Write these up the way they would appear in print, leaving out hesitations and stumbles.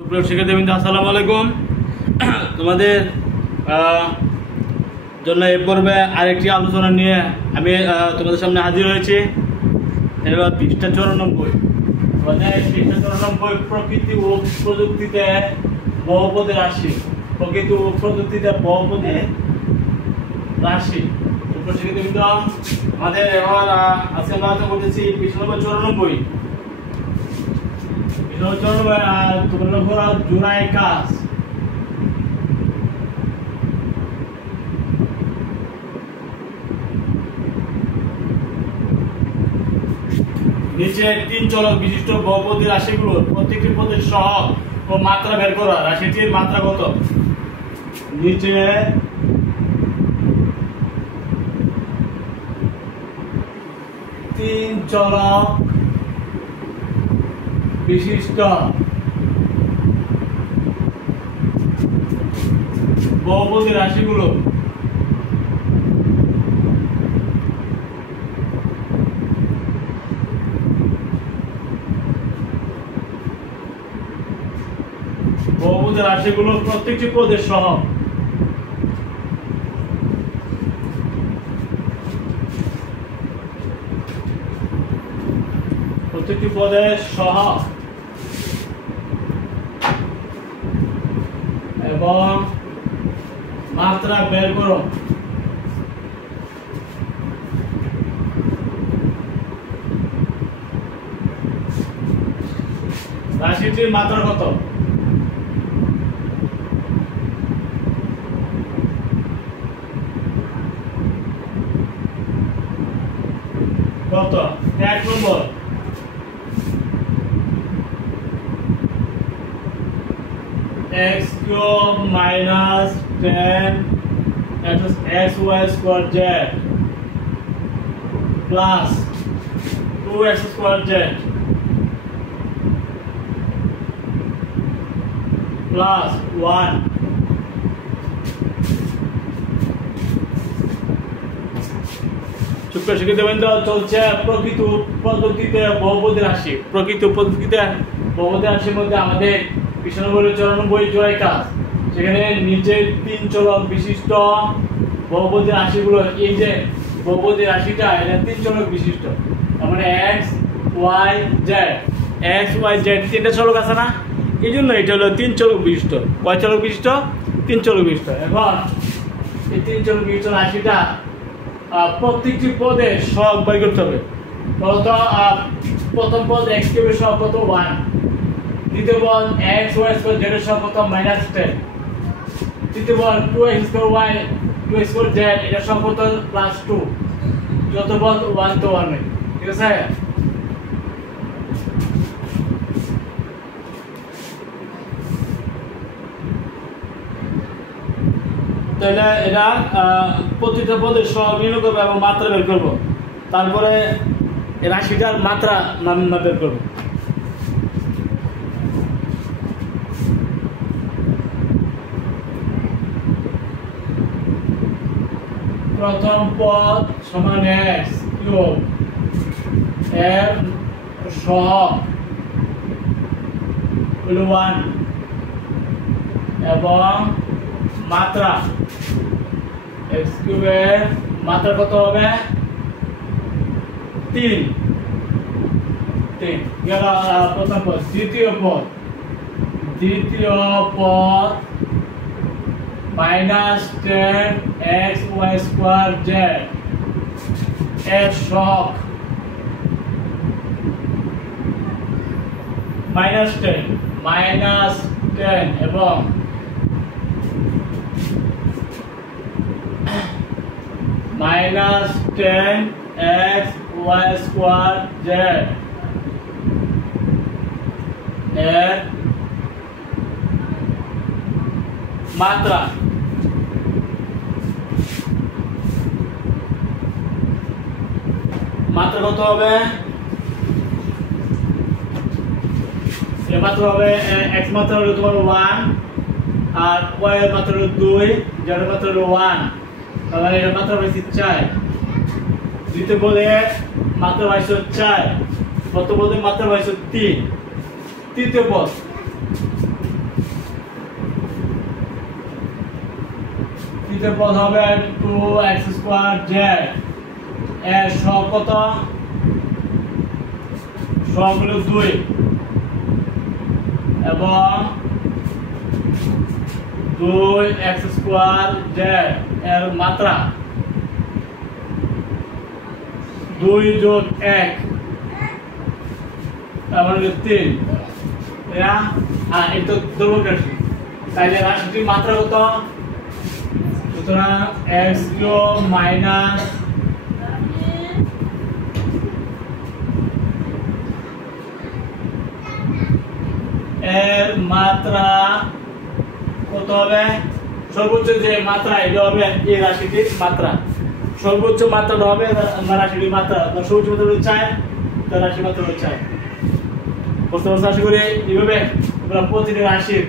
সুপ্রিয় শিক্ষার্থীবৃন্দ, আসসালামু আলাইকুম। তোমাদের জন্য এই পর্বে আরেকটি আলোচনা নিয়ে আমি তোমাদের সামনে হাজির হয়েছি। পৃষ্ঠা 94। পৃষ্ঠা 94, প্রকৃতি ও প্রযুক্তিতে বহুপদী রাশি। প্রকৃতি ও প্রযুক্তিতে বহুপদী রাশি। সুপ্রিয় শিক্ষার্থীবৃন্দ, আমাদের এবার আজকে আমরা আলোচনা করতেছি পৃষ্ঠা নম্বর 94। জোড়ায় কাজ। নিচে তিন চলক বিশিষ্ট বহুপদী রাশিগুলো প্রত্যেকটি পদের সহগ ও মাত্রা বের করা। রাশিটির মাত্রা কত? নিচে তিন চলক বিশিষ্ট বহুপদী রাশিগুলো প্রত্যেকটি পদের সহগ। প্রত্যেকটি পদের সহগ এবং মাত্রা বের করো। রাশিটির মাত্রা কত? কত? 1 নম্বর x cube minus 10 xy square z plus 2x square z plus 1 সুপ্রিয় শিক্ষার্থীবৃন্দ, চলছে প্রকৃত পদ্ধতিতে বহুপদী রাশি। প্রকৃত পদ্ধতিতে বহুপদী রাশির মধ্যে আমাদের পৃষ্ঠা নম্বর 94 জোড়ায় কাজ। সেখানে নিচে তিন চলক বিশিষ্ট বহুপদী রাশিগুলো, এই যে বহুপদী রাশিটা এটা তিন চলক বিশিষ্ট, তার মানে x y z তিনটা চলক আছে না, এই জন্য এটা হলো তিন চলক বিশিষ্ট। কয় চলক বিশিষ্ট? তিন চলক বিশিষ্ট। এখন এই তিন চলক বিশিষ্ট রাশিটা প্রত্যেকটি পদের সহগ বের করতে হবে। প্রথম পদ x কিউবের সহগ কত? 1। দ্বিতীয় পদ x y স্কয়ার z এর সহগ কত? -10। তৃতীয় পদ 2x square y 2x square z এর সহগ কত? +2। যত পদ 1 তো 1, ঠিক আছে? তাহলে এটা প্রতিটা পদের সহগ নির্ণয় করবো এবং মাত্রা বের করবো। তারপরে রাশিটার মাত্রা বের করবো। প্রথম পদ সমান x কিউব, এর সহগ হলো 1 এবং মাত্রা x কিউবের মাত্রা কত হবে? 3 গেল প্রথম পদ। দ্বিতীয় পদ -10 xy স্কয়ার z এর সহগ -10 এবং -10 xy স্কয়ার z এর মাত্রা কত হবে? এর মাত্রা হবে x মাত্রা হলো তোমার 1 আর y এর মাত্রা হলো 2, z এর মাত্রা হলো 1, তাহলে এর মাত্রা হচ্ছে 4। দ্বিতীয় পদে মাত্রা হচ্ছে 4, প্রথম পদে মাত্রা হচ্ছে 3। তৃতীয় পদ দ্বিতীয় পদ হবে 2x² z এর সহগ কত সহগ হলো 2 এবং 2x² z এর মাত্রা 2 যোগ 1 তাহলে 3 এরা এটা ধ্রুবক রাশি তাইলে রাশিটির মাত্রা কত সুতরাং x³ মাইনাস এর মাত্রা কত হবে সর্বোচ্চ যে মাত্রা এটা হবে এই রাশিটির মাত্রা সর্বোচ্চ মাত্রাটা হবে রাশিটির মাত্রা সর্বোচ্চ মাত্রা হলো 4 তার রাশির মাত্রা হলো 4 বুঝতে পারছেন আশা করি এইভাবে আমরা প্রতিটি রাশির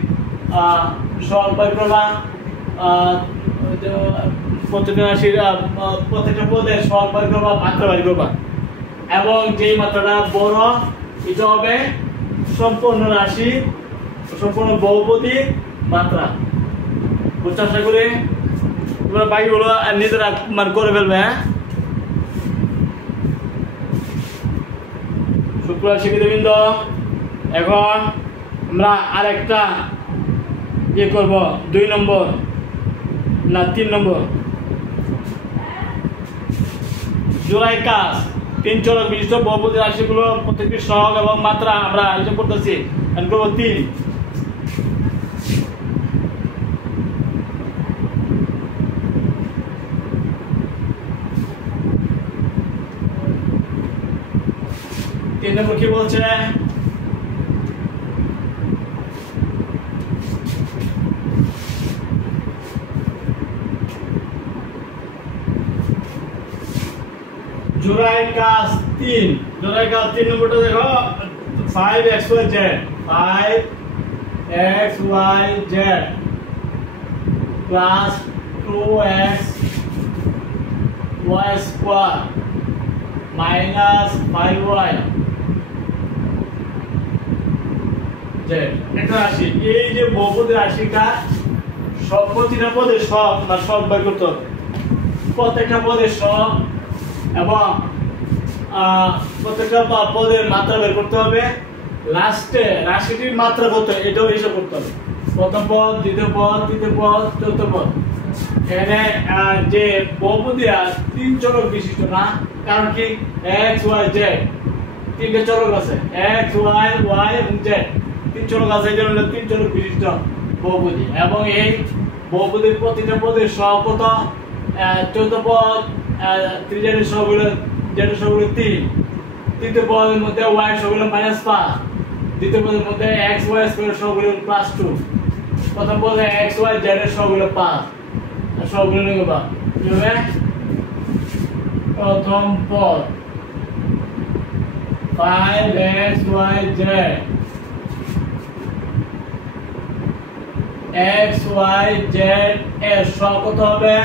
সহগ বের করবা প্রতিটি রাশির প্রত্যেকটা পদের সহগ বের করবা মাত্রা বের করবা এবং যেই মাত্রাটা বড় এটা হবে সম্পূর্ণ রাশি সম্পূর্ণ বহুপদীর মাত্রা বুঝতে আশা করি তোমরা বাকিগুলো নিজেরা মানে করে ফেলবে হ্যাঁ শুক্রবার শিক্ষিতবৃন্দ এখন আমরা আরেকটা ইয়ে করব 2 নম্বর না 3 নম্বর জোড়াই কাজ 3 চলক বিশিষ্ট বহুপদী রাশিগুলো প্রত্যেকটি সহগ এবং মাত্রা আমরা হিসাব করতেছি এখন করব 3 নম্বর কি বলছে জোড়াই কাজ 3 জোড়াই কাজ 3 নম্বরটা দেখো 5xyz 5xyz plus 2xy² minus 5y z এটা রাশি এই যে বহুপদী রাশিটা সব প্রতিটা পদের সব বা সব বের করতে হবে প্রত্যেকটা পদের সব এবং প্রত্যেকটা পদের মাত্রা বের করতে হবে লাস্টে রাশিটির মাত্রা কত এটাও হিসাব করতে হবে প্রথম পদ দ্বিতীয় পদ তৃতীয় পদ চতুর্থ পদ এখানে যে বহুপদী 3 চলক বিশিষ্ট না কারণ কি x y z তিনটে চলক আছে x y y এবং z 3 চলক আছে এজন্য 3 চলক বিশিষ্ট বহুপদী এবং এই বহুপদীর প্রতিটা পদের সহগ কত চতুর্থ পদ ত্রিজের সহগ হলো z এর সহগ হলো 3 তৃতীয় পদের মধ্যে y এর সহগ হলো -5 দ্বিতীয় পদের মধ্যে x y স্কয়ার সহগ হলো +2 প্রথম পদে x y z এর সহগ হলো 5 সহগগুলো লিখব কিভাবে প্রথম পদ 5xyz xyz এর সহগ কত হবে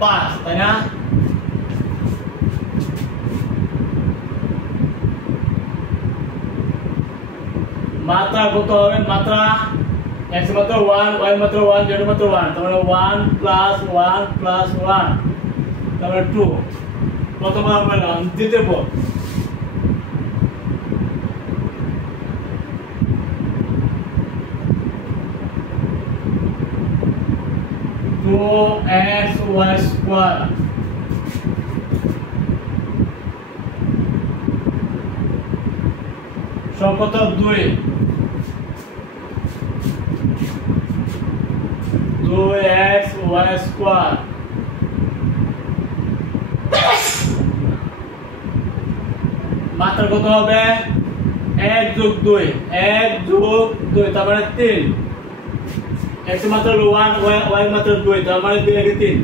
5 তাই না মাত্রা কত হবে মাত্রা x মাত্রা 1 y মাত্রা 1 z মাত্রা 1 তাহলে 1 প্লাস 1 প্লাস 1 তাহলে 2 প্রথম আমরা দ্বিতীয় পদ 2xy² সহগ কত 2 2xy² মাত্রা কত হবে 1 যোগ 2 1 যোগ 2 তার মানে 3 x মাত্রা হলো 1 y মাত্রা 2 তার মানে 2 এর 3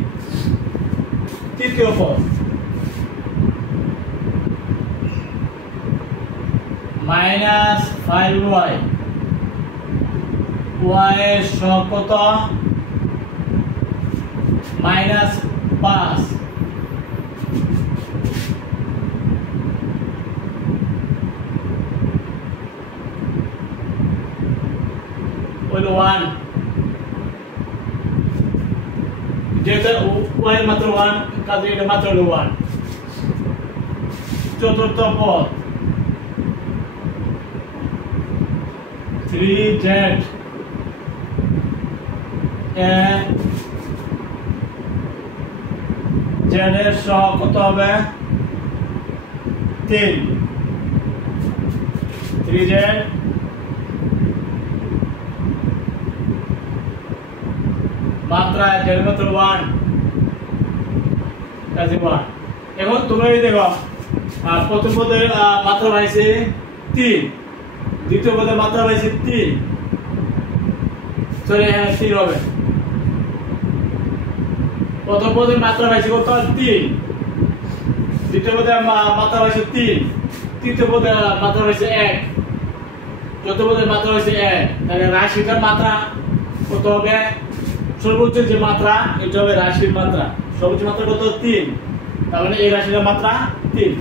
তৃতীয় পদ -5y y এর সহগ কত -5 হলো 1 যেটা y এর মাত্রা 1 কাজে এটা মাত্রা হলো 1 চতুর্থ পদ 3z z এর সহগ কত হবে 3 3z মাত্রা z এর মাত্রা 1 কাজে 1 এখন তোমরা এই দেখো প্রথম পদের মাত্রা পাইছে 3 দ্বিতীয় পদের মাত্রা পাইছে 3 সরি হ্যাঁ 3 হবে প্রথম পদের মাত্রা পাইছে কত 3 দ্বিতীয় পদের মাত্রা পাইছে 3 তৃতীয় পদের মাত্রা পাইছে 1 চতুর্থ পদের মাত্রা পাইছে 1 তাহলে রাশিটার মাত্রা কত হবে সর্বোচ্চ যে মাত্রা এটা হবে রাশির মাত্রা সর্বোচ্চ মাত্রা কত 3 তার মানে এই রাশির মাত্রা 3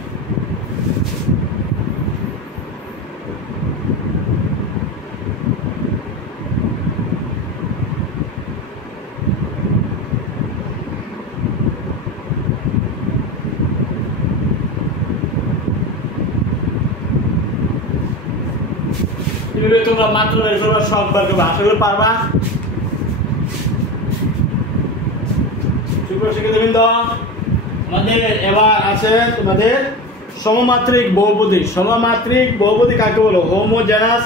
এভাবে তোমরা মাত্রা সবার সব বার করবে আশা করি পারবা সুপ্রিয় শিক্ষার্থীবৃন্দ আমাদের এবার আছে তোমাদের সমমাত্রিক বহুপদী সমমাত্রিক বহুপদী কাকে বলো হোমোজেনাস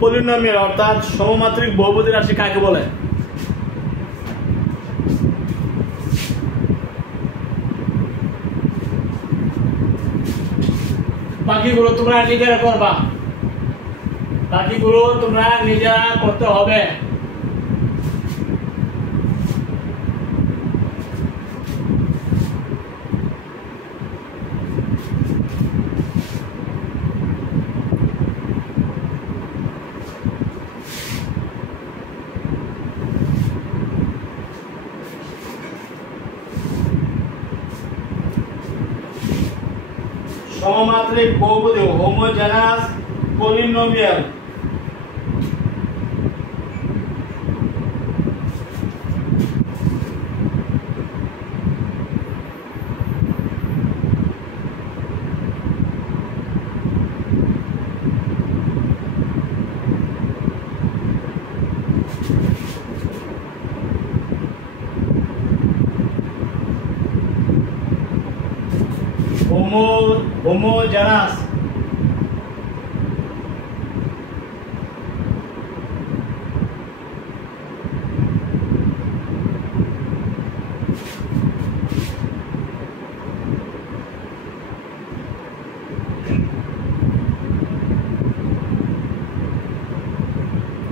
পলিনোমিয়াল অর্থাৎ সমমাত্রিক বহুপদী রাশি কাকে বলে বাকিগুলো তোমরা নিজেরা করবা বাকিগুলো তোমরা নিজেরা করতে হবে সমমাত্রিক বহুপদী হোমোজেনাস পলিনোমিয়াল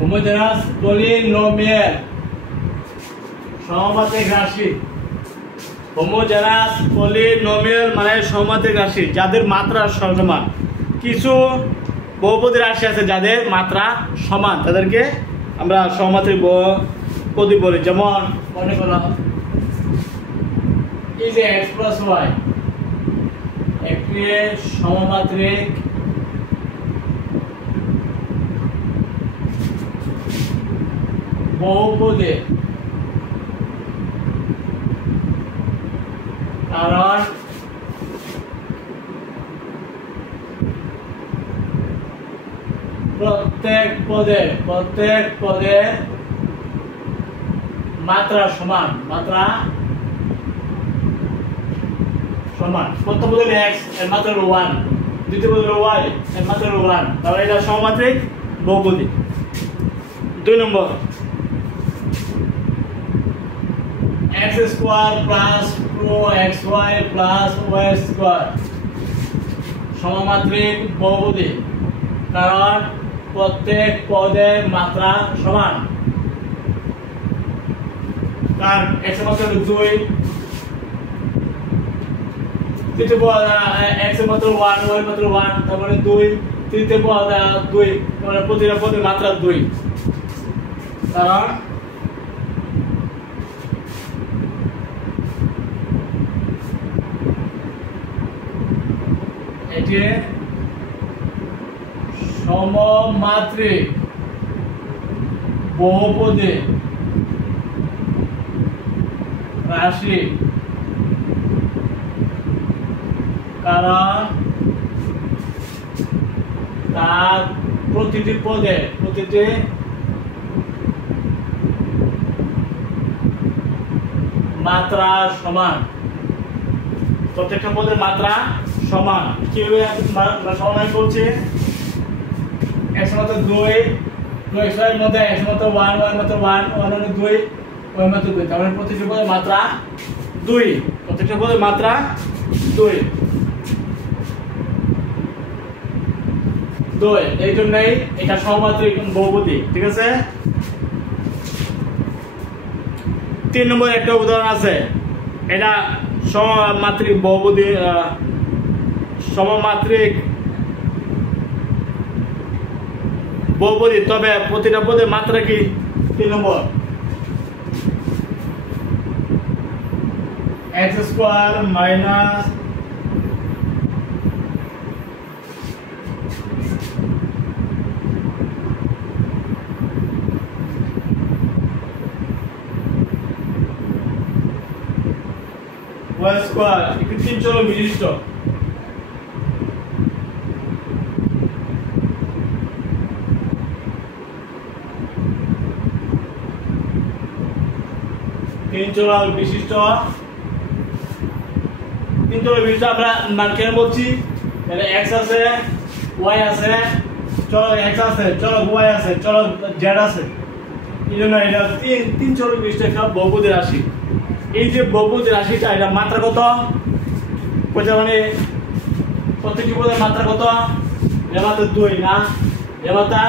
homogeneous polynomial সমমাত্রিক রাশি হোমোজেনাস পলিনোমিয়াল মানে সমমাত্রিক রাশি যাদের মাত্রা সমান কিছু বহুপদী রাশি আছে যাদের মাত্রা সমান তাদেরকে আমরা সমমাত্রিক বহুপদী বলি যেমন মনে করো এই যে x + y একটি সমমাত্রিক বহুপদী কারণ প্রত্যেক পদে মাত্রা সমান প্রথম পদে x এর মাত্রা 1 দ্বিতীয় পদে y এর মাত্রা 1 তাহলে এটা সমমাত্রিক বহুপদী 2 নম্বর x² + 2xy + y² সমমাত্রিক বহুপদী কারণ প্রত্যেক পদের মাত্রা সমান কারণ x এর মাত্রা 2 তৃতীয় পদ x এর মাত্রা 1 y এর মাত্রা 1 তারপরে 2 তৃতীয় পদ 2 তারপরে প্রতিটা পদের মাত্রা 2 কারণ এটি সমমাত্রিক বহুপদী রাশি, কারণ তার প্রতিটি পদে মাত্রা সমান, প্রত্যেকটা পদের মাত্রা সমান। কিভাবে সমান বলছে? একশো মাত্র 2 এর মধ্যে একশো মাত্র 1 মাত্র 1 মানে 2 মাত্র 2, তার মানে প্রত্যেকটা পদের মাত্রা 2, প্রত্যেকটা পদের মাত্রা 2। এই জন্যই এটা সমমাত্রিক বহুপদী। ঠিক আছে, 3 নম্বর একটা উদাহরণ আছে, এটা সমমাত্রিক বহুপদী, সমমাত্রিক বহুপদী, তবে প্রতিটা পদের মাত্রা কি? 3 নম্বর x square minus y square একটি 3 চলক বিশিষ্ট তিন চলক বিশিষ্ট আমরা মান কেন বলছি? তাহলে x আছে, y আছে, চলক x আছে, চলক y আছে, চলক z আছে, এই জন্য এটা তিন চলক বিশিষ্ট একটা বহুপদী রাশি। এই যে বহুপদী রাশিটা, এটা মাত্রা কত? মানে প্রত্যেকটি পদের মাত্রা কত? এটা মাত্রা 2 না, এটা মাত্রা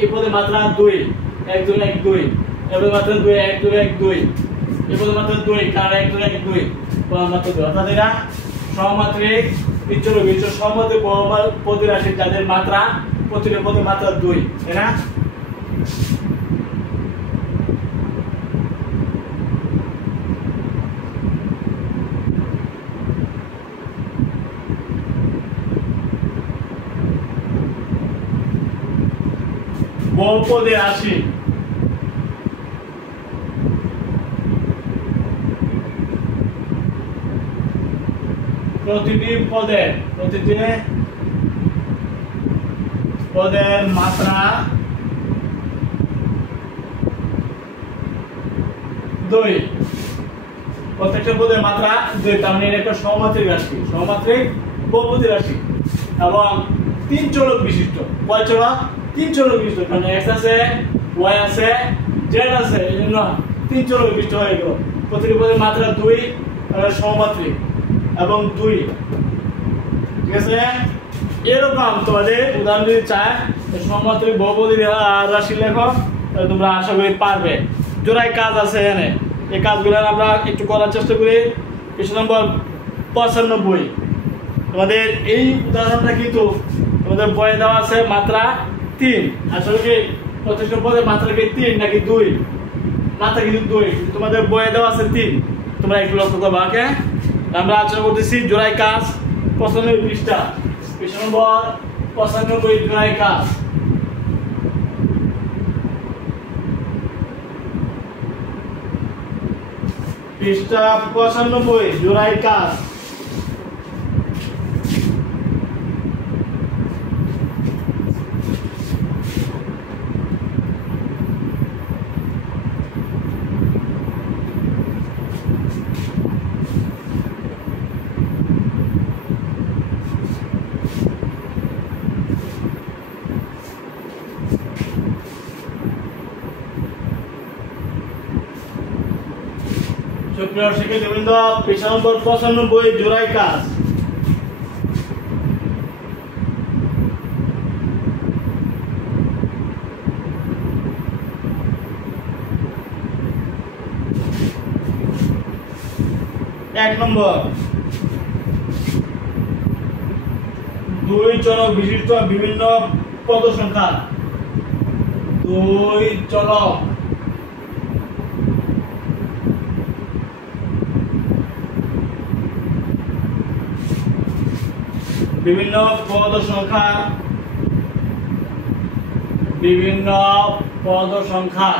এই পদের মাত্রা 2, 1 2 1 2, এর মাত্রা 2 1 2 1 2, এই পদের মাত্রা 2, কার 1 2 1 2 মাত্রা 2। অর্থাৎ এটা সমমাত্রিক তিন চলক বিশিষ্ট সমমাত্রিক বহুপদী রাশি, যাদের মাত্রা প্রতিটি পদের মাত্রা 2, তাই না? বহুপদী রাশি প্রতিটি পদের মাত্রা 2, প্রত্যেকটা পদের মাত্রা 2, তার মানে এটা একটা সমমাত্রিক রাশি, সমমাত্রিক বহুপদী রাশি, এবং 3 চলক বিশিষ্ট। কয় চলক? 3 চলক বিশিষ্ট, কারণ x আছে, y আছে, z আছে, এই জন্য 3 চলক বিশিষ্ট হয়ে গেল। প্রতিটি পদের মাত্রা 2, সমমাত্রিক এবং 2। ঠিক আছে, এরকম তোমাদের উদাহরণ যদি চায় সমমাত্রিক বহুপদী রাশি লেখো, তাহলে তোমরা আশা করি পারবে। জোড়ায় কাজ আছে এখানে, এই কাজগুলো আমরা একটু করার চেষ্টা করি। পৃষ্ঠা নম্বর 95। তোমাদের এই উদাহরণটা কিন্তু তোমাদের বইয়ে দেওয়া আছে মাত্রা 3। আসলে কি প্রত্যেকটা পদের মাত্রা কি 3 নাকি 2? মাত্রা কিন্তু 2, তোমাদের বইয়ে দেওয়া আছে 3। তোমরা একটু লক্ষ্য করবা। ওকে, আমরা আলোচনা করতেছি জোড়ায় কাজ 95 পৃষ্ঠা, পৃষ্ঠা নম্বর 95, জোড়ায় কাজ। পৃষ্ঠা 95, জোড়ায় কাজ। সুপ্রিয় শিক্ষার্থীবৃন্দ, পৃষ্ঠা নম্বর 95, জোড়ায় কাজ। এক নম্বর, 2 চলক বিশিষ্ট বিভিন্ন পদ সংখ্যা। 2 চলক বিভিন্ন পদ সংখ্যা,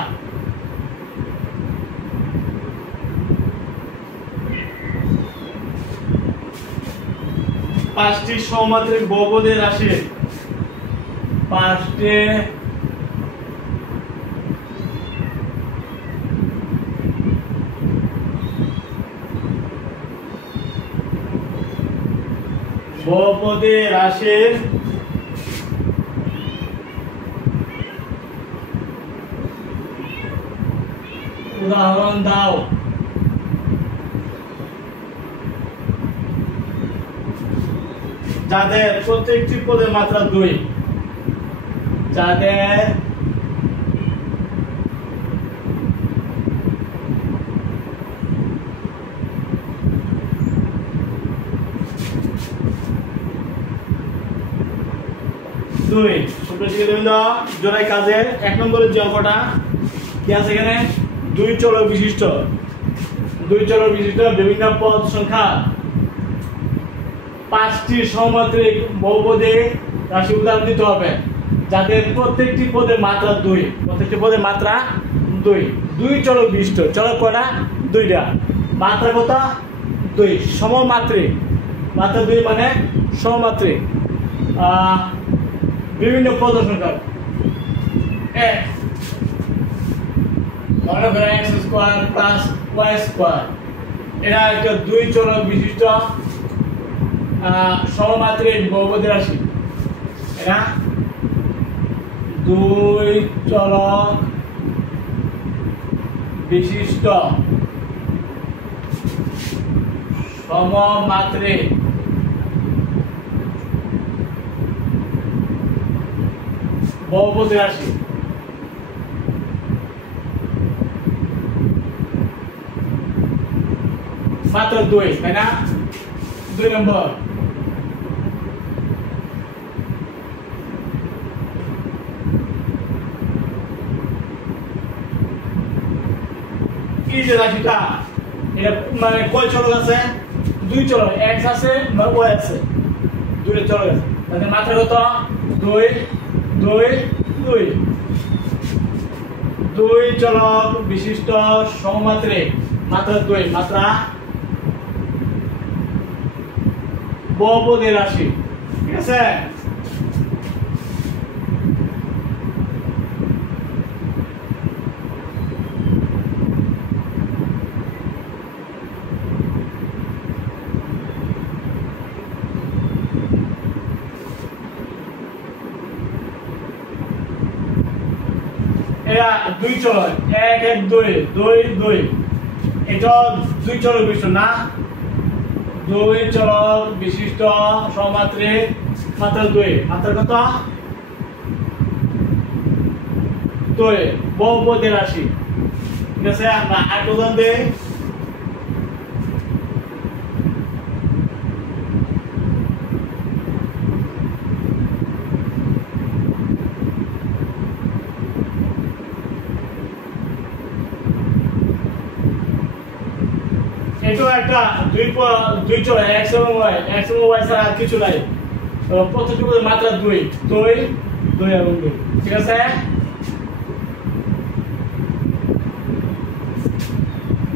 পাঁচটি সমমাত্রিক বহুপদী রাশি, পাঁচটি বহুপদী রাশির উদাহরণ দাও। যাদের প্রত্যেকটি পদের মাত্রা 2, যাদের জোড়াই কাজে 1 নম্বরের যে অঙ্কটা কি আছে এখানে, 2 চলক বিশিষ্ট বিভিন্ন পদ সংখ্যা 5টি সমমাত্রিক বহুপদী রাশি উদাহরণ দিতে হবে, যাদের প্রত্যেকটি পদের মাত্রা 2, প্রত্যেকটি পদের মাত্রা 2 চলক বিশিষ্ট। চলক কয়টা? 2টা। মাত্রা কত? 2। সমমাত্রিক, মাত্রা 2 মানে সমমাত্রিক। বিভিন্ন পদ সংখ্যা x square plus y square, এটা একটা 2 চলক বিশিষ্ট সমমাত্রিক বহুপদী রাশি। এটা 2 চলক বিশিষ্ট সমমাত্রিক বহুপদী রাশি। মাত্র 2, তাই না? 2 নম্বর। এই যে রাশিটা, এটা মানে কয় চলক আছে? 2 চলক, x আছে বা y আছে, 2টা চলক আছে। তাহলে মাত্রা কত? 2 চলক বিশিষ্ট সমমাত্রিক, মাত্রা 2, মাত্রা বহুপদী রাশি। ঠিক আছে? এরা 2 চলক, 1 1 2 2 2, এটা 2 চলক বিশিষ্ট না? 2 চলক বিশিষ্ট সমমাত্রিক, মাত্রা 2, মাত্রা কত? 2 বহুপদী রাশি। ঠিক আছে? আমরা আরেকটা উদাহরণ দেই। এটা একটা 2 চলক, x এবং y ছাড়া আর কিছু নাই। প্রত্যেকটি পদের মাত্রা 2 এবং 2। ঠিক আছে?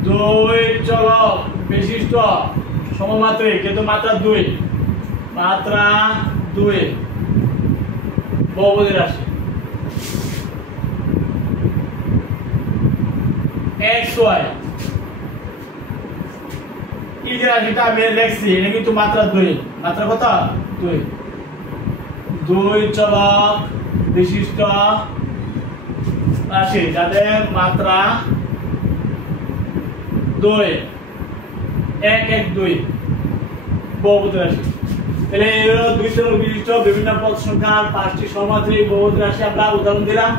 2 চলক বিশিষ্ট সমমাত্রিক, কিন্তু মাত্রা 2, মাত্রা 2 বহুপদী রাশি। x y, এই যে রাশিটা আমি লিখছি, এটা কিন্তু মাত্রা 2, মাত্রা কত? 2 চলক বিশিষ্ট রাশি, যাদের মাত্রা 2, 1 1 2 বহুপদী রাশি। তাহলে 2 চলক বিশিষ্ট বিভিন্ন পদ সংখ্যার 5টি সমমাত্রিক বহুপদী রাশি আমরা উদাহরণ দিলাম,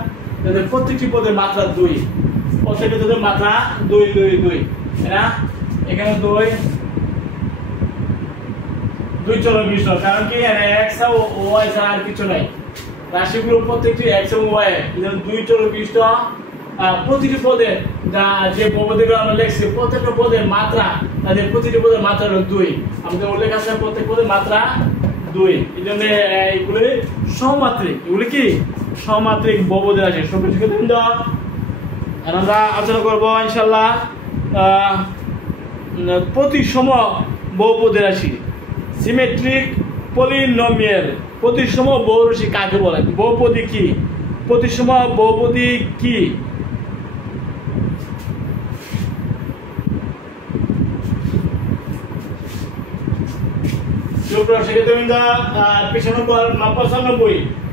যাদের প্রত্যেকটি পদের মাত্রা 2, প্রত্যেকটি পদের মাত্রা 2 2 2। এরা এখানে 2 চলক বিশিষ্ট, কারণ কি x ও y ছাড়া আর কিছু নাই। রাশিগুলো প্রত্যেকটি x এবং y, এদের 2 চলক বিশিষ্ট। প্রতিটি পদের যে বহুপদীগুলো আমরা লিখছি, প্রত্যেকটা পদের মাত্রা, তাদের প্রতিটি পদের মাত্রা হলো 2। আমাদের উল্লেখ আছে প্রত্যেক পদের মাত্রা 2, এই জন্য এইগুলি সমমাত্রিক। এগুলি কি? সমমাত্রিক বহুপদী রাশি। সবকিছু আমরা আলোচনা করবো ইনশাল্লাহ প্রতিসম বহুপদী রাশি, সিমেট্রিক পলিনোমিয়াল প্রতিসম বহুরাশি কাকে বলে? বহুপদী কি? প্রতিসম বহুপদী কি?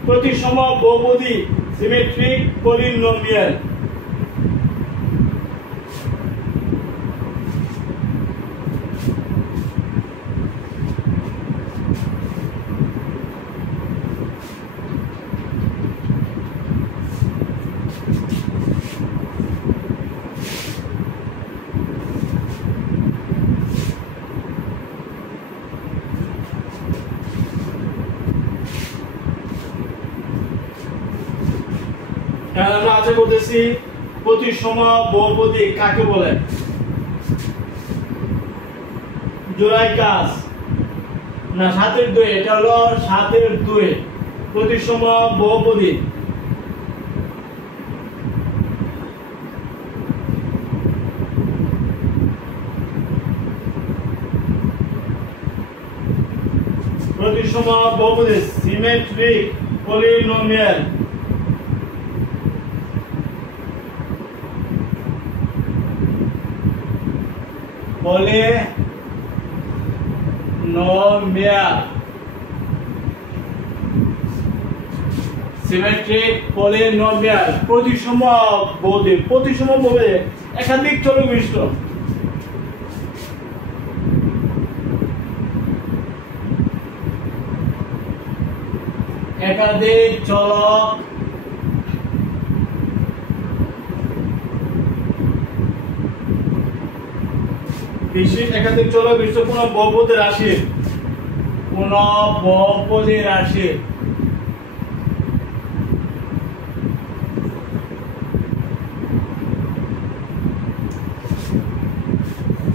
প্রতিসম বহুপদী সিমেট্রিক পলিনোমিয়াল। আমরা আশা করতেছি প্রতিসম বহুপদী কাকে বলে? জোড়ায় কাজ না 7/2, এটা হলো 7/2 প্রতিসম বহুপদী। প্রতিসম বহুপদী symmetric polynomial. Polynomial symmetric polynomial প্রতিসম বহুপদী। প্রতিসম বহুপদী একাধিক চলক বিশিষ্ট। একাধিক চলক বিশিষ্ট একাধিক চলক বিশিষ্ট কোন বহুপদী রাশি, কোন বহুপদী রাশি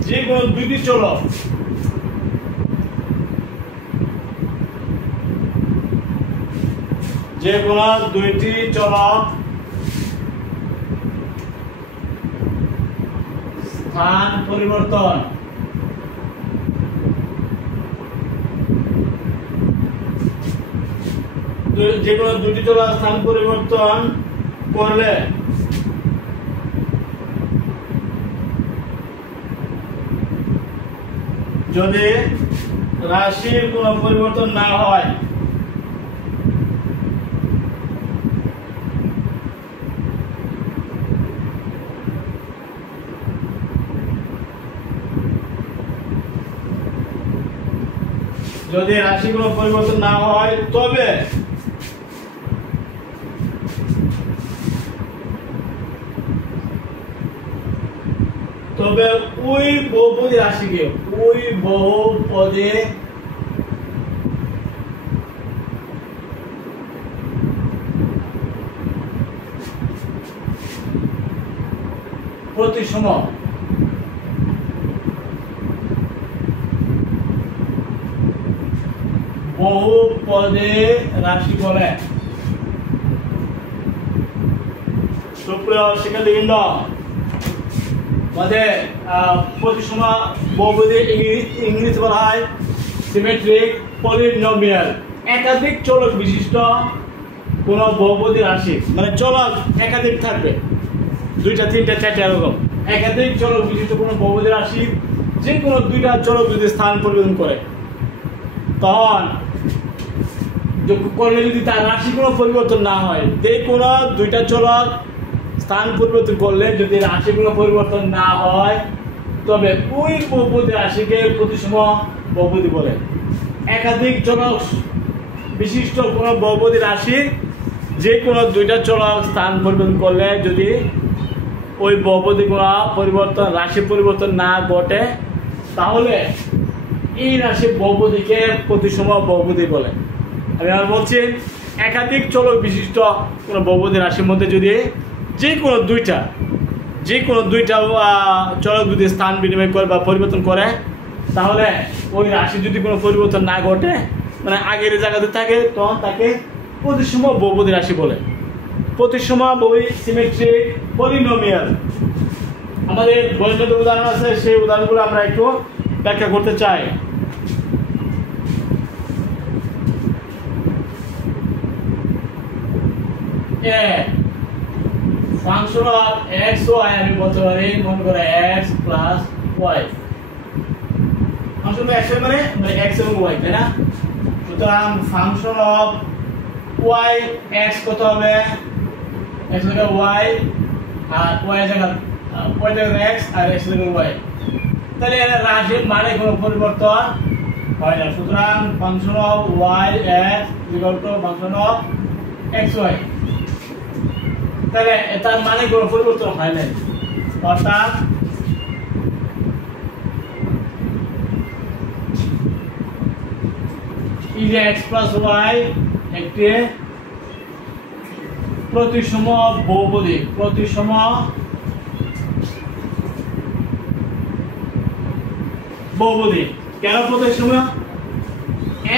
যে কোন দুইটি চলক যে কোন দুইটি চলক স্থান পরিবর্তন যে কোনো দুটি চলক স্থান পরিবর্তন করলে যদি রাশির কোনো পরিবর্তন না হয় যদি রাশি কোনো পরিবর্তন না হয় তবে ওই বহুপদী রাশিকে ওই বহুপদী প্রতিসম বহুপদী রাশি বলে। সুপ্রিয় শিক্ষার্থীবৃন্দ, আমাদের প্রতিসম বহুপদী ইংলিশ বলা হয় সিমেট্রিক পলিনোমিয়াল। একাধিক চলক বিশিষ্ট কোন বহুপদী রাশি, মানে চলক একাধিক থাকবে, 2টা 3টা 4টা এরকম একাধিক চলক বিশিষ্ট কোন বহুপদী রাশি যে কোনো 2টা চলক যদি স্থান পরিবর্তন করে তখন করলে যদি তার রাশি কোনো পরিবর্তন না হয়, যে কোনো 2টা চলক স্থান পরিবর্তন করলে যদি রাশি কোনো পরিবর্তন না হয় তবে ওই বহুপদী রাশিকে প্রতিসম বহুপদী বলে। একাধিক চলক বিশিষ্ট কোনো বহুপদী রাশি যে কোনো 2টা চলক স্থান পরিবর্তন করলে যদি ওই বহুপদী কোনো পরিবর্তন রাশি পরিবর্তন না ঘটে তাহলে এই রাশি বহুপদীকে প্রতিসম বহুপদী বলে। আমি আর বলছি একাধিক চলক বিশিষ্ট কোনো বহুপদী রাশির মধ্যে যদি যে কোনো 2টা চলক যদি স্থান বিনিময় করে বা পরিবর্তন করে তাহলে ওই রাশি যদি কোনো পরিবর্তন না ঘটে, মানে আগের জায়গাতে থাকে, তখন তাকে প্রতিসম বহুপদী রাশি বলে। প্রতিসম বহুপদী সিমেট্রিক পলিনোমিয়াল। আমাদের গণিতের উদাহরণ আছে, সেই উদাহরণগুলো আমরা একটু ব্যাখ্যা করতে চাই। এ ফাংশন অফ x y আমি বলতে পারি মনে করে x plus y function of x মানে x এবং y তাই না সুতরাং ফাংশন অফ y x কত হবে x জায়গা y আর y জায়গা x আর x জায়গা y তাহলে এর রাশির মানে কোনো পরিবর্তন হয় না সুতরাং function of y x equal to function of x y তাহলে এটার মানে কোনো পরিবর্তন হয় না অর্থাৎ x plus y একটি প্রতিসম বহুপদী প্রতিসম বহুপদী কেন প্রতিসম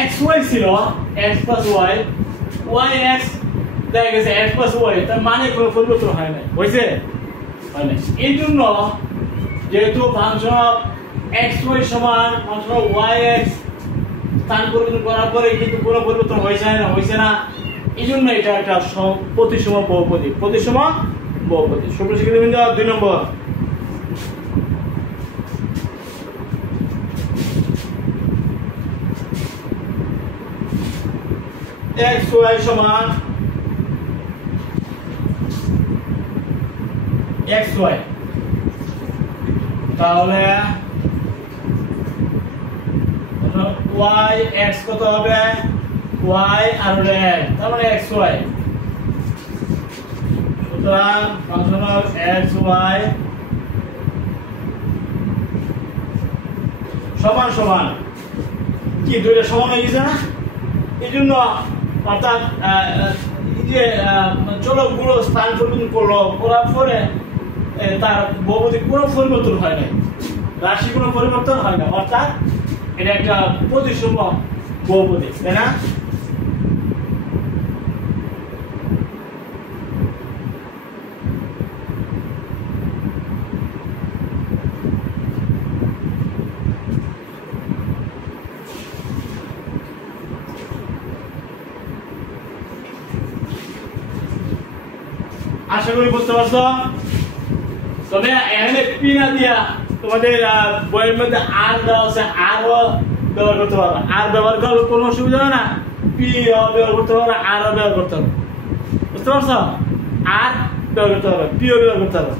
x y ছিল x plus y y x দেখা গেছে x plus y তার মানে কোনো পরিবর্তন হয় না হইছে হয় না এই জন্য যেহেতু ফাংশন অফ x y সমান ফাংশন অফ y x স্থান পরিবর্তন করার পরে কিন্তু কোনো পরিবর্তন হয়েছে না এই জন্য এটা একটা প্রতিসম বহুপদী প্রতিসম বহুপদী সুপ্রিয় শিক্ষার্থীবৃন্দ 2 নম্বর x y সমান x y তাহলে y x কত হবে y আর x তার মানে x y সুতরাং ফাংশন অফ x y সমান সমান কি দুইটা সমান হয়ে গেছে না এইজন্য অর্থাৎ এই যে চলকগুলো স্থান পরিবর্তন করার পরে তার বহুপদী কোনো পরিবর্তন হয় না রাশি কোনো পরিবর্তন হয় না অর্থাৎ এটা একটা প্রতিসম বহুপদী তাই না আশা করি বুঝতে পারছো তবে এখানে পি না দিয়া তোমাদের বইয়ের মধ্যে আর দেওয়া আছে আরও ব্যবহার করতে পারবে আর ব্যবহার করলে কোনো অসুবিধা হয় না পি ব্যবহার করতে পারবে আর ব্যবহার করতে হবে বুঝতে পারছো আর ব্যবহার করতে হবে পিও ব্যবহার করতে হবে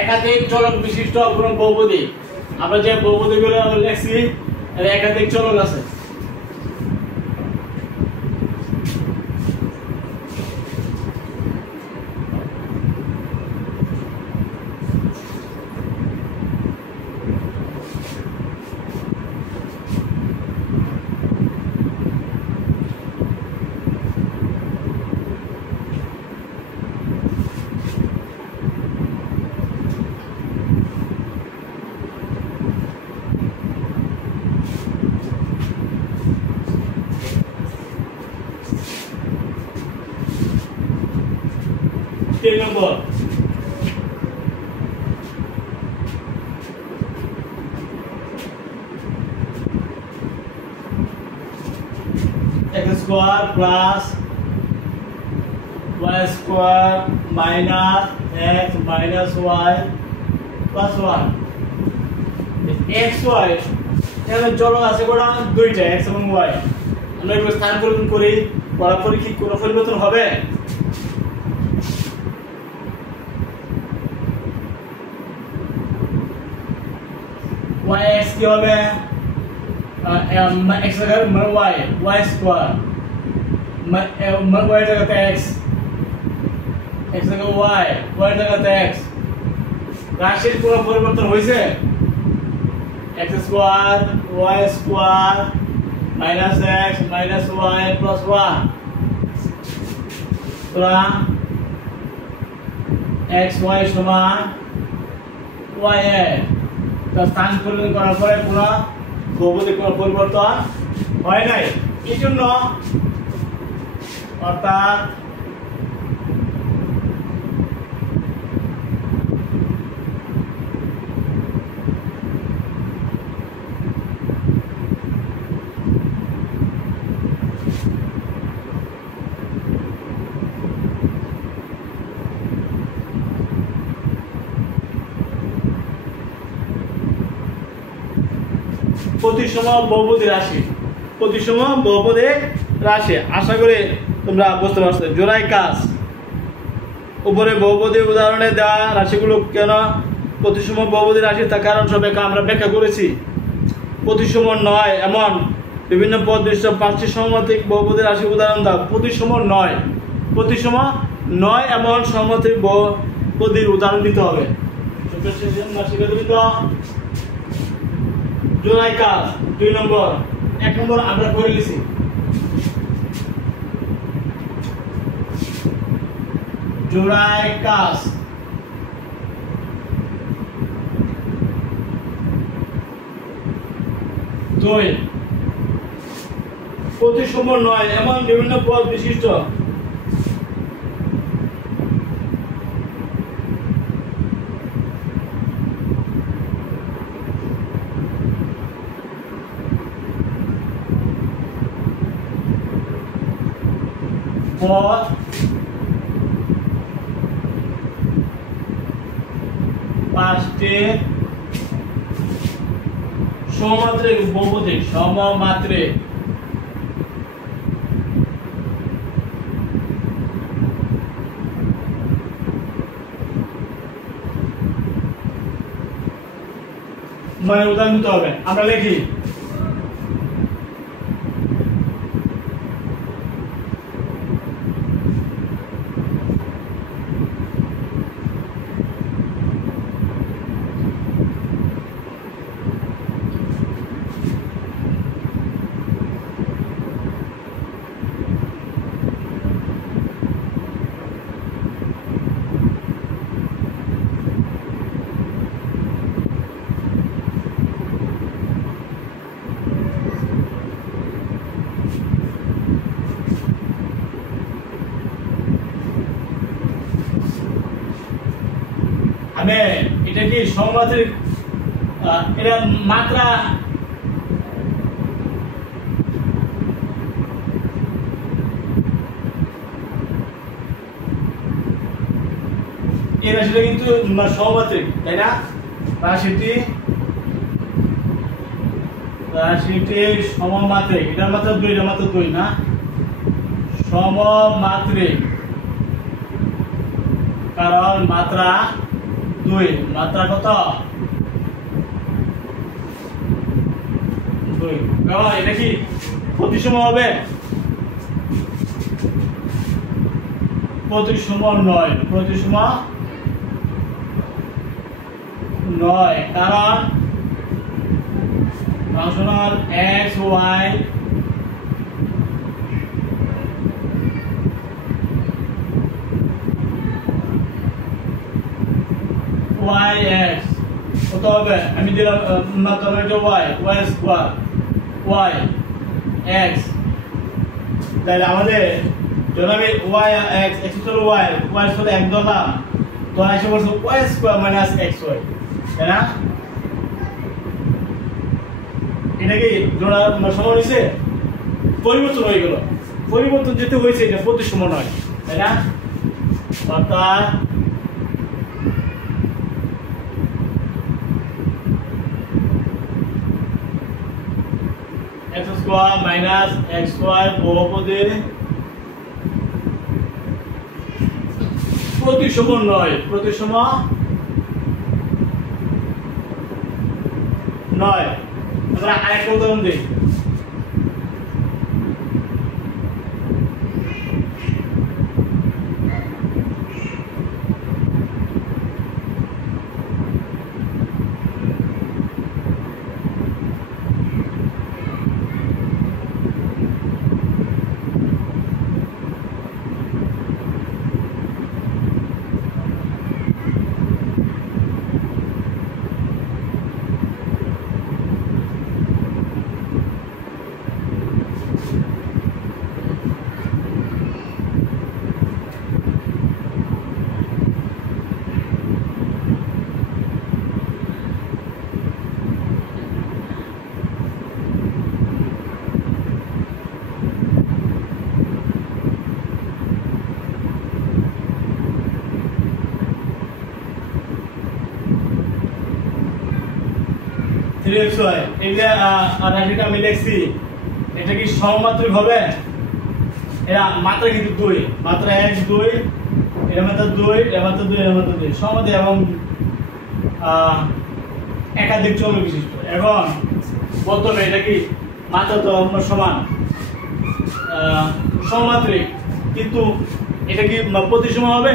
একাধিক চলক বিশিষ্ট কোনো বহুপদী আমরা যে বহুপদীগুলো লিখছি একাধিক চলক আছে নম্বর x square plus y square minus x minus y plus 1 x y এখানে চলক আছে কোটা দুইটা x এবং y আমরা এগুলো স্থান পরিবর্তন করি পরপর কি কোনো পরিবর্তন হবে y x কি হবে x জায়গায় y স্কয়ার y জায়গাতে x জায়গায় y জায়গাতে x রাশির কোনো পরিবর্তন হয়েছে x square y square minus x minus y plus 1 সুতরাং x y সমান y তার স্থান পরিবর্তন করার পরে পুরো বহুপদী কোনো পরিবর্তন হয় নাই এই জন্য অর্থাৎ প্রতিসম বহুপদী রাশি, প্রতিসম বহুপদী রাশি। আশা করি তোমরা বুঝতে পারছো। জোড়ায় কাজ, উপরে বহুপদী উদাহরণে দেওয়া রাশিগুলো কেন প্রতিসম বহুপদী রাশি তার কারণ সব আমরা ব্যাখ্যা করেছি। প্রতিসম নয় এমন বিভিন্ন পদ বিশিষ্ট 5টি সমমাত্রিক বহুপদী রাশি উদাহরণ দাও। প্রতিসম নয়, প্রতিসম নয় এমন সমমাত্রিক বহুপদীর উদাহরণ দিতে হবে। জোড়ায় কাজ 2 নম্বর। 1 নম্বর আমরা করে লিখি। জোড়ায় কাজ দুই, প্রতিসম নয় এমন বিভিন্ন পদ বিশিষ্ট পদ পাঁচটি সমমাত্রিক বহুপদী, সমমাত্রিক মানে উদাহরণ দিতে হবে। আমরা লিখি এটা কি সমমাত্রিক, এটা মাত্রা এই রাশিটা কিন্তু সমমাত্রিক, তাই না? রাশিটি সমমাত্রিক, এটার মাত্রা 2, এটার মাত্রা 2 না, সমমাত্রিক কারণ মাত্রা 2, মাত্রা কত 2। এটা কি প্রতিসম হবে? প্রতিসম নয়, প্রতিসম নয় কারণ functional x y y x কত হবে? আমি দিলাম মাত্রা y স্কয়ার y x, তাহলে আমাদের যখন আমি y x x হলো y হলো 1 ধরলাম, তো আসে বলছো y স্কয়ার মাইনাস xy, তাই না? এটা কি জোড়া সমান হয়েছে? পরিবর্তন হয়ে গেল, পরিবর্তন যেতে হয়েছে, এটা প্রতিসম নয়, তাই না? অর্থাৎ x স্কয়ার মাইনাস xy বহুপদী প্রতিসম নয়, প্রতিসম নয়। আমরা আরেকটা উদাহরণ দিই। 3xy এটা রাশিটা আমি লিখছি, এটা কি সমমাত্রিক হবে? এরা মাত্রা কিন্তু 2, মাত্রা 1 2, এর মাত্রা 2, এর মাত্রা 2, এর মাত্রা 2 সমমাত্রিক এবং একাধিক চলক বিশিষ্ট। এখন প্রথমে এটা কি মাত্রা তো সমান, সমমাত্রিক, কিন্তু এটা কি প্রতিসম হবে?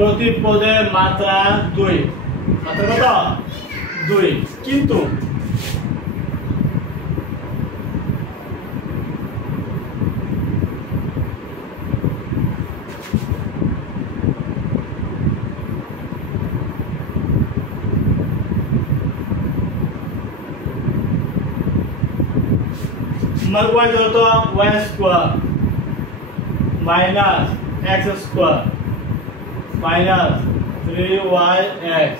প্রতি পদে মাত্রা 2, মাত্রা কত? 2, কিন্তু y যত y square minus x square minus 3yx,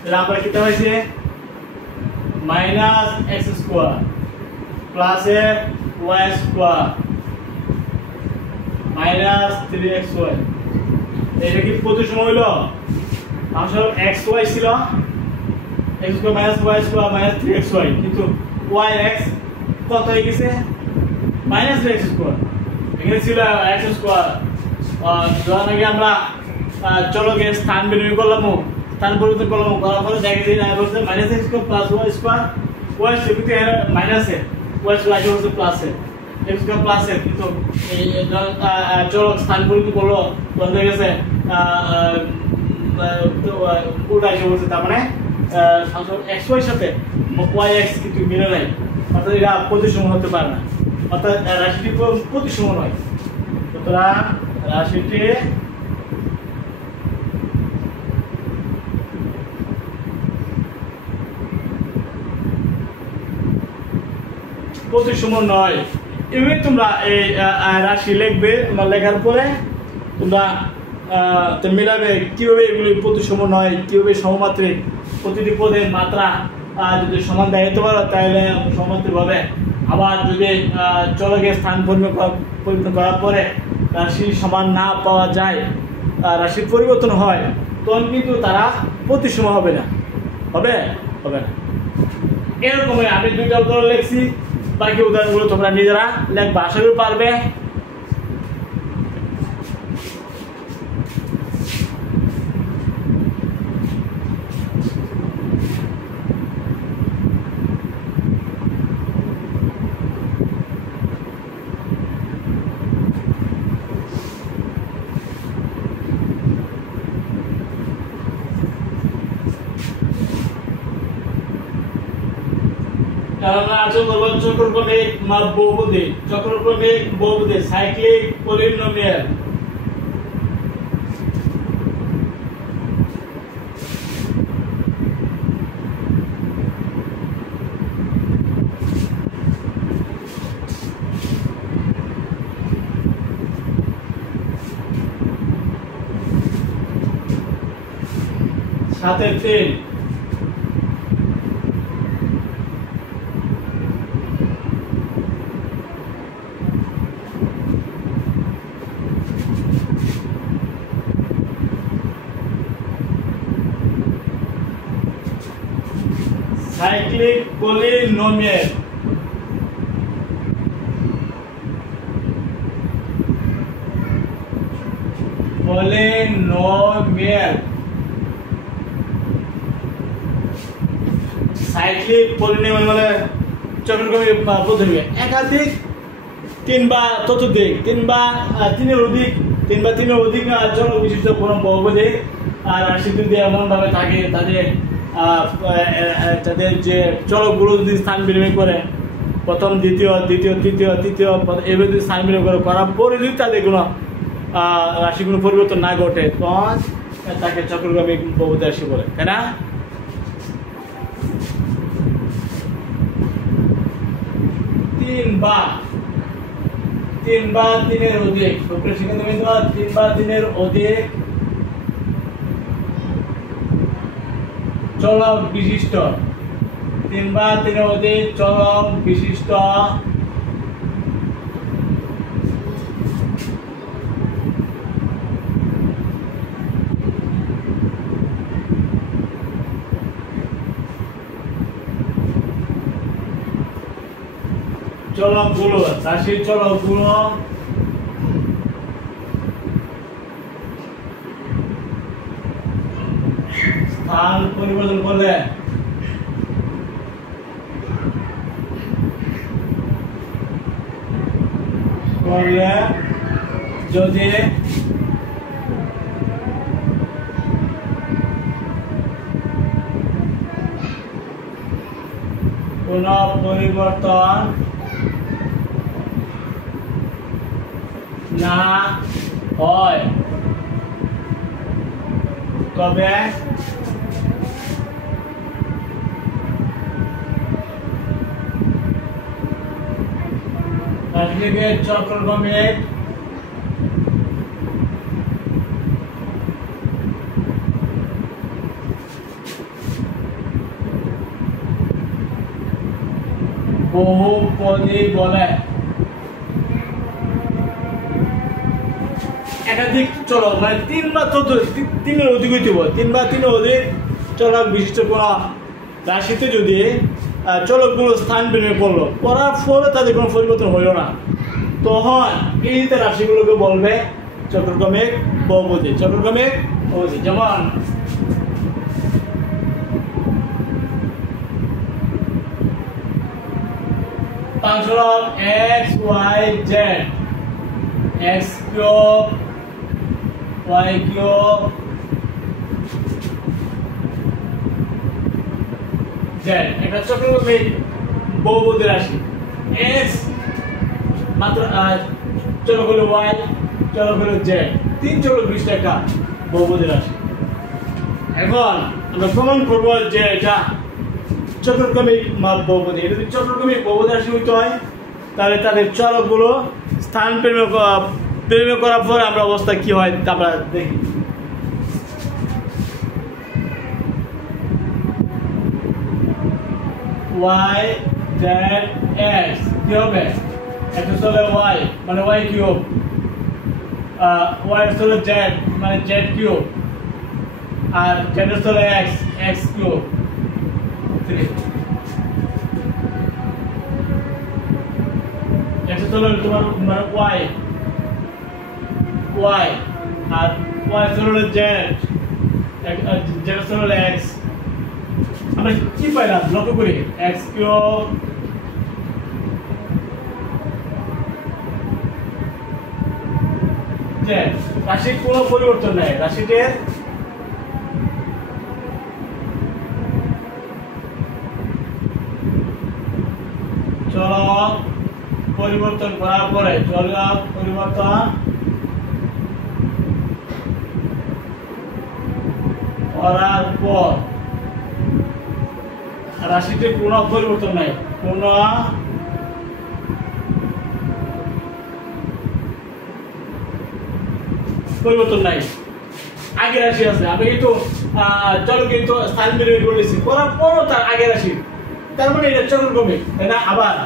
তাহলে আমরা কি হয়েছে minus x square plus y square minus 3xy, এটা কি প্রতিসম হইল? আসলে xy ছিল x square minus y square minus 3xy, কিন্তু yx কত হয়ে গেছে? মাইনাস x স্কয়ার, এখানে ছিল x স্কয়ার। ধরার আগে আমরা চলকের স্থান বিনিময় করলাম, স্থান পরিবর্তন করলাম, করার পরে দেখা যায় minus x square plus y square, y square মাইনাসে y স্কয়ার হচ্ছে প্লাসে, x স্কয়ার প্লাসে, কিন্তু এই চলক স্থান পরিবর্তন করলো বন্ধ হয়ে গেছে, উল্টা এসে বলছে, তার মানে xy সাথে yx কিন্তু মিলে নাই, অর্থাৎ এটা প্রতিসম হতে পারে না, অর্থাৎ রাশিটি প্রতিসম নয়। সুতরাং রাশিটি প্রতিসম নয়। এভাবে তোমরা এই রাশি লিখবে, লেখার পরে তোমরা মিলাবে কিভাবে এগুলি প্রতিসম নয়, কিভাবে সমমাত্রিক, প্রতিটি পদের মাত্রা যদি সমান দেখাতে পারো তাহলে সমমাত্রিক হবে। আবার যদি চলকের স্থান পরিবর্তন করার পরে রাশি সমান না পাওয়া যায়, রাশির পরিবর্তন হয়, তখন কিন্তু তারা প্রতিসম হবে না, হবে হবে না। এরকম আমি 2টা উদাহরণ লিখছি, বাকি উদাহরণগুলো তোমরা নিজেরা লিখবা, আশা করি পারবে। চক্রক্রমিক বহুপদী, চক্রক্রমিক বহুপদী, সাইক্লিক পলিনোমিয়াল। সাথে 3, cyclic polynomial. Polynomial cyclic polynomial মানে চক্রক্রমিক পদ্ধতি, একাধিক 3 বা ততোধিক, 3 বা 3-এর অধিক, 3 বা 3-এর অধিক চলক বিশিষ্ট কোন বহুপদী রাশি যদি এমন ভাবে থাকে তাদের যে চলকগুলো যদি স্থান বিনিময় করে, প্রথম দ্বিতীয় দ্বিতীয় তৃতীয় তৃতীয় এভাবে যদি স্থান বিনিময় করার পরে যদি তাদের কোনো রাশিগুলো পরিবর্তন না ঘটে, তখন তাকে চক্রক্রমিক বহুপদী রাশি বলে, তাই না? 3 বা 3 এর অধিক সুপ্রিয় শিক্ষার্থীবৃন্দ 3 বা 3 এর অধিক চলক বিশিষ্ট 3 বা 3 এর অধিক চলক বিশিষ্ট চলকগুলো রাশির চলকগুলো স্থান পরিবর্তন করলে যদি কোন পরিবর্তন না হয় তবে চক্রক্রমিক বহুপদী বলে। একাধিক চলক মানে 3 বা 3 এর অধিক হইতে হবে 3 বা 3 এর অধিক চলক বিশিষ্ট কোন রাশিতে যদি চলকগুলো স্থান বিনিময় করলো করার ফলে তাদের কোনো পরিবর্তন হইল না তখন এই রাশিগুলোকে বলবে চক্রক্রমিক বহুপদী। চক্রক্রমিক বহুপদী যেমন function x y z x cube y cube z এটা চক্রক্রমিক বহুপদী রাশি। x মাত্র চলক হলো y চলক হলো z 3 চলক বিশিষ্ট একটা বহুপদী রাশি। এখন আমরা প্রমাণ করব যে এটা চক্রক্রমিক বহুপদী। এটা যদি চক্রক্রমিক বহুপদী রাশি হইতে হয় তাহলে তাদের চলকগুলো স্থান পরিবর্তন করার পর আমরা অবস্থা কি হয় তা আমরা দেখি। y z x কি হবে x হলো y মানে y কিউব y হলো z মানে z কিউব আর z হলো x x কিউব 3 x হলো তোমার মানে y y আর y হলো z z হলো x আমরা কি পাইলাম লক্ষ্য করি x কিউব z রাশির কোনো পরিবর্তন নাই রাশিটির চলক পরিবর্তন করার পরে চলক পরিবর্তন করার পর রাশিটির কোনো পরিবর্তন নাই কোনো পরিবর্তন নাই আগে রাশি আছে আমি কিন্তু চলক কিন্তু স্থান বিনিময় করেছি করার পরও তার আগে রাশি তার মানে এটা চক্রক্রমিক তাই না। আবার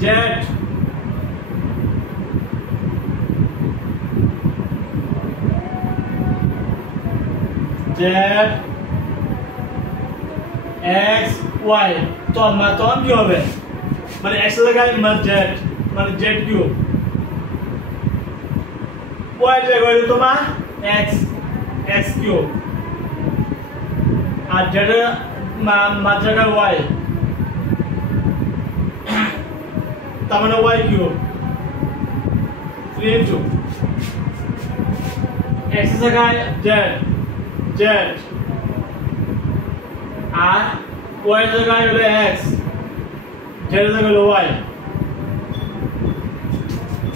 z z x y তো আমরা তখন কি হবে মানে x এর জায়গায় মানে z মানে z কিউব y এর জায়গায় তোমার x x কিউব আর z এর জায়গায় y তার মানে y কিউব 3 into x এর জায়গায় z z আর y এর জায়গায় হলো x z এর জায়গায় হলো y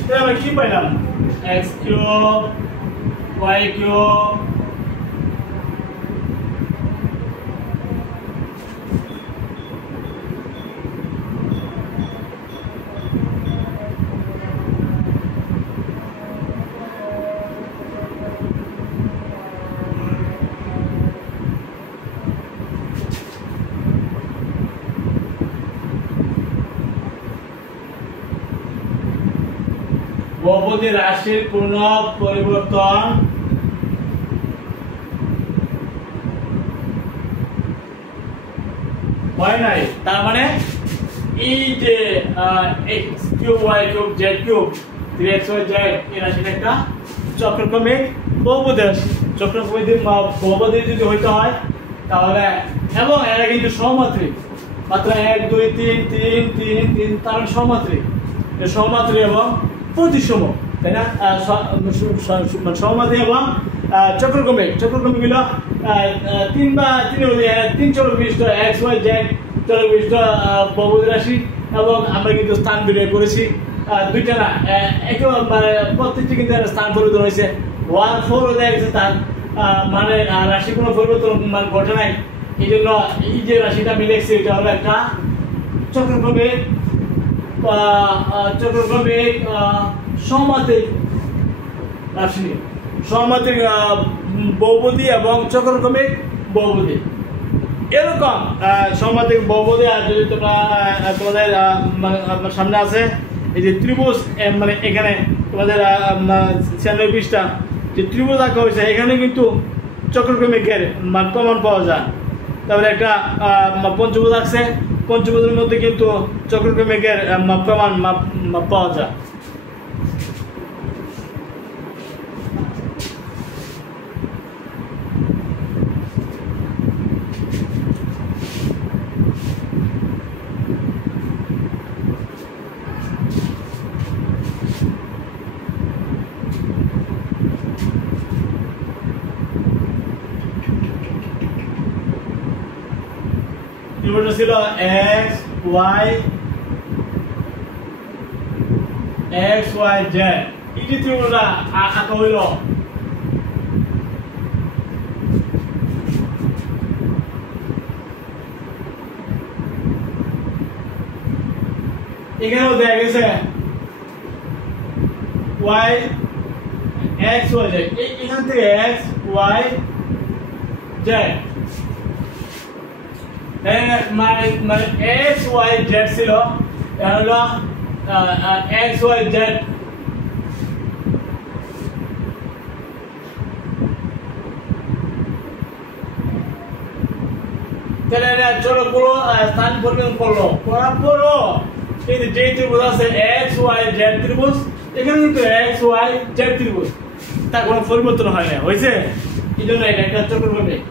তাহলে আমরা কি পাইলাম x কিউব y কিউব বহুপদী রাশির কোনো পরিবর্তন হয় নাই। তার মানে এই যে x cube y cube z cube 3x y z এই রাশিটা একটা চক্রক্রমিক বহুপদী রাশি। চক্রক্রমিক বহুপদী যদি হইতে হয় তাহলে, এবং এরা কিন্তু সহমাত্রিক, মাত্র 1 2 3 3 3 3, তার সহমাত্রিক, সহমাত্রিক এবং প্রতিসম, তাই না? সহমাত্রিক এবং চক্রক্রমিক হলো 3 বা 3 চলক বিশিষ্ট x y z চলক বিশিষ্ট বহুপদী রাশি। এবং আমরা কিন্তু স্থান বিনিয়োগ করেছি দুইটা না, একেবারে প্রত্যেকটি কিন্তু স্থান পরিবর্তন হয়েছে। 1 4 দেখা গেছে তার মানে রাশি কোনো পরিবর্তন মানে ঘটে নাই। এই জন্য এই যে রাশিটা আমি লিখছি এটা হলো একটা চক্রক্রমিক সহমাত্রিক রাশি, সহমাত্রিক বহুপদী এবং চক্রক্রমিক বহুপদী। এরকম সহমাত্রিক বহুপদী আর যদি তোমাদের আপনার সামনে আছে এই যে ত্রিভুজ, মানে এখানে তোমাদের 96 পৃষ্ঠা যে ত্রিভুজ আঁকা হয়েছে, এখানে কিন্তু চক্রক্রমিকের প্রমাণ পাওয়া যায়। তারপরে একটা পঞ্চভুজ আছে, পঞ্চভুজের মধ্যে কিন্তু চক্রক্রমিকের প্রমাণ পাওয়া যায়। ত্রিভুজটা ছিল x y z। এই যে ত্রিভুজটা আঁকা হইল, এখানেও দেখা গেছে y x y z, এখান থেকে x y z মানে x y z ছিল, হলো x y z। তাহলে চলো পুরো স্থান পরিবর্তন করলো, করার পরও কিন্তু যে ত্রিভুজ আছে x y z ত্রিভুজ, এখানে কিন্তু x y z ত্রিভুজ, তার কোনো পরিবর্তন হয় না, হয়েছে? এই জন্য এটা একটা চক্রক্রমিক।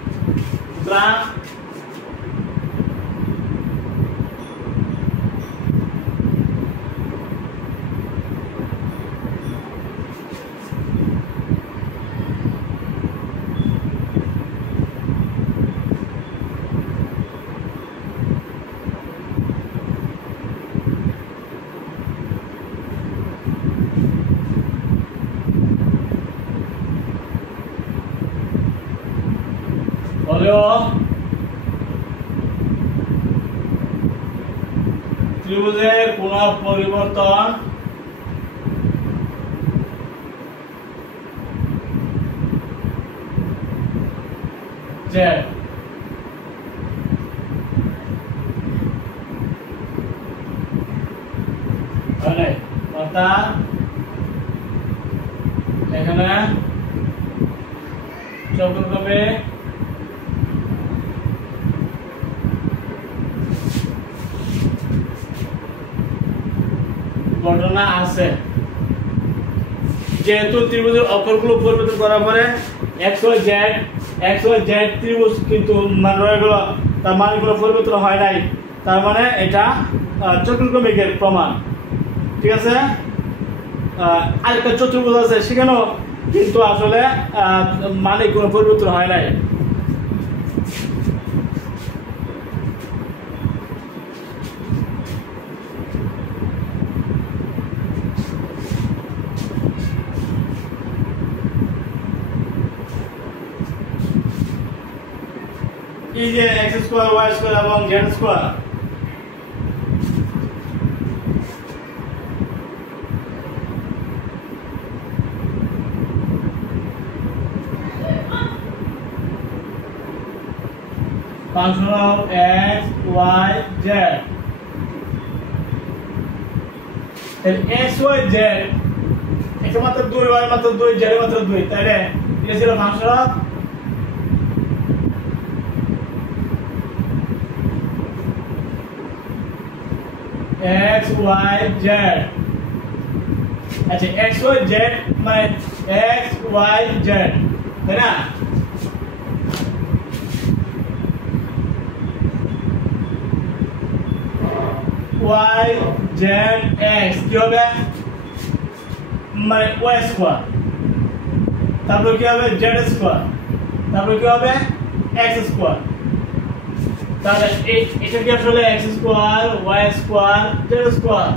ত্রিভুজের কোন পরিবর্তন z, অর্থাৎ এখানে চক্রক্রমিক ঘটনা আছে। যেহেতু ত্রিভুজের অক্ষরগুলো পরিবর্তন করার পরে x y z ত্রিভুজ কিন্তু মান রয়ে গেল, তার মানগুলো পরিবর্তন হয় নাই, তার মানে এটা চক্রক্রমিকের প্রমাণ। ঠিক আছে? আরেকটা চতুর্ভুজ আছে, সেখানেও কিন্তু আসলে মানে কোনো পরিবর্তন হয় নাই। এই যে x স্কয়ার y স্কয়ার এবং z square, function of x y z, x y z এখানে মাত্র 2 y মাত্র 2 z মাত্র 2 তাহলে এটা ছিল function of x y z আচ্ছা x y z মানে x y z তাই না y z x কি হবে মানে y স্কয়ার তারপর কি হবে z স্কয়ার তারপর কি হবে x স্কয়ার তাহলে এটা কি আসলে x square y square z square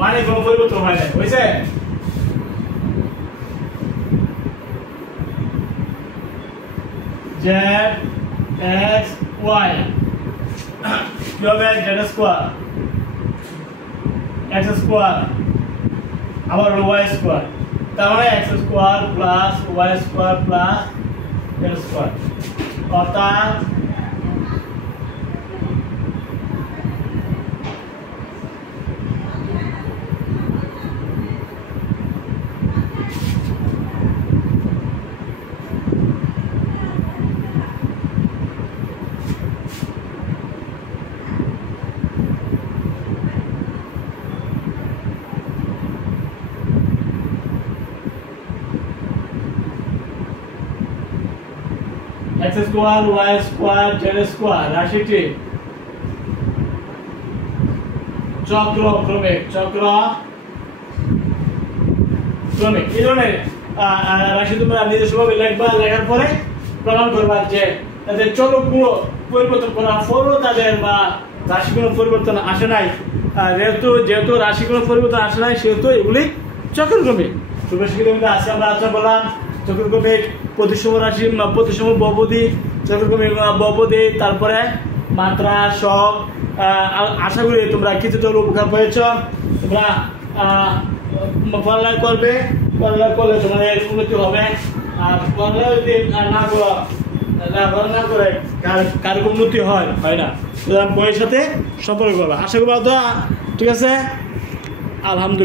মানে কোনো পরিবর্তন হয় না হইছে z x y কি হবে z স্কয়ার x স্কয়ার আবার y স্কয়ার তার মানে x square plus y square plus z square অর্থাৎ x square y square z square রাশিটি চক্রক্রমিক এই ধরনের রাশি তোমরা নিজস্বভাবে লিখবা লেখার পরে প্রমাণ করবা যে তাদের চলকগুলো পরিবর্তন করার পরও তাদের বা রাশিগুলো পরিবর্তন আসে নাই যেহেতু রাশিগুলো পরিবর্তন আসে নাই সেহেতু এগুলি চক্রক্রমিক আজকে আমরা আলোচনা করলাম চক্রক্রমিক প্রতিসম রাশি প্রতিসম বহুপদী চক্রক্রমিক বহুপদী তারপরে মাত্রা সব আশা করি তোমরা কিছুটা উপকার পেয়েছ তোমরা পড়ালেখা করবে পড়ালেখা করলে তোমাদের উন্নতি হবে আর পড়ালেখা যদি না করে কার উন্নতি হয় না বইয়ের সাথে সম্পর্ক করবে আশা করি ঠিক আছে আলহামদুলিল্লাহ।